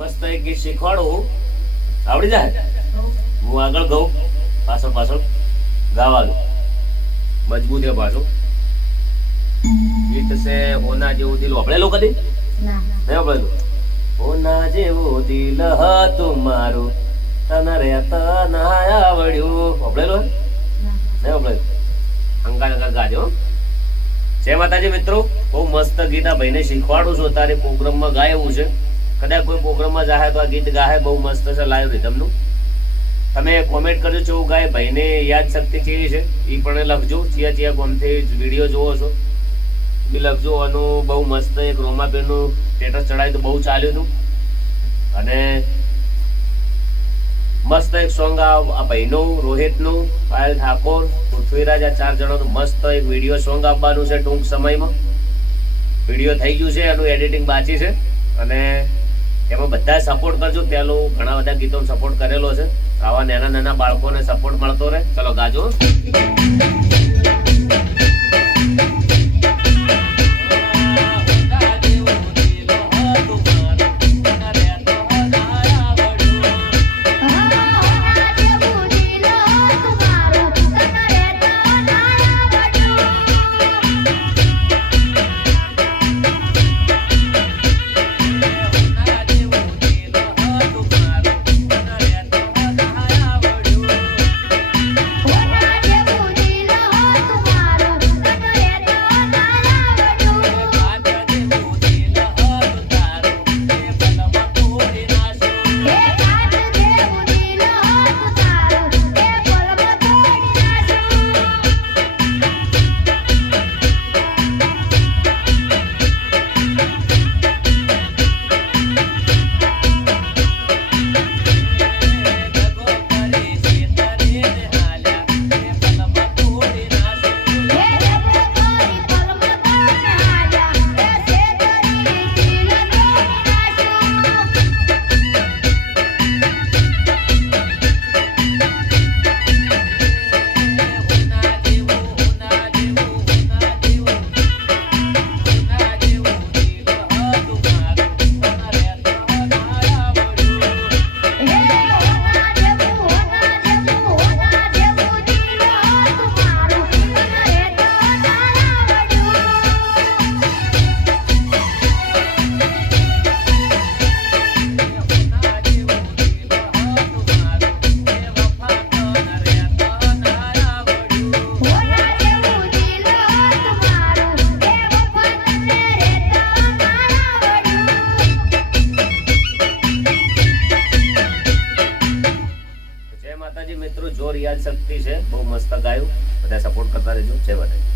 મસ્ત એક ગીત શીખવાડું આવડી જાય? હું આગળ ગાઉં પાછળ પાછળ ગાવાનું મજબૂત છે પાછું. ગીત છે હોના જેવું દિલ વાપરેલું કદી? નહીં વાપરેલું? હોના જેવું દિલ હતું મારું. તને રહેતા ના આવડ્યું. વાપરેલું નહીં વાપરેલું? અંગાર અંગાર ગાજો. જય માતાજી મિત્રો. બહુ મસ્ત ગીત ભાઈને શીખવાડું છું. તારે પ્રોગ્રામમાં ગાય એવું છે. કદાચ કોઈ પ્રોગ્રામમાં જાહે તો આ ગીત ગાહે, બહુ મસ્ત છે લાઈવ રિધમનું તમે કોમેન્ટ કરજો કેવું ગાય ભાઈને યાદ શક્તિ કેવી છે એ પણ લખજો. ચિયા ચિયા ગોમથી વીડિયો જોવો છો. બી લખજો, આનું બહુ મસ્ત એક રોમાબેનનું સ્ટેટસ ચડાવ્યું તો બહુ ચાલ્યું હતું. અને મસ્ત એક સોંગ આ ભાઈનું, રોહિતનું, પાયલ ઠાકોર, પૃથ્વીરાજ આ ચાર જણાનું મસ્ત એક વીડિયો સોંગ આપવાનું છે ટૂંક સમયમાં. વીડિયો થઈ ગયું છે, એનું એડિટિંગ બાકી છે. અને એમાં બધા સપોર્ટ કરજો. પેલું ઘણા બધા ગીતો સપોર્ટ કરેલો છે. આવા નાના નાના બાળકોને સપોર્ટ મળતો રહે. ચલો ગાજો જય માતાજી મિત્રો જોર યાદ શક્તિ છે. બહુ મસ્ત ગાયું. બધા સપોર્ટ કરતા રહેજો. જય માતાજી.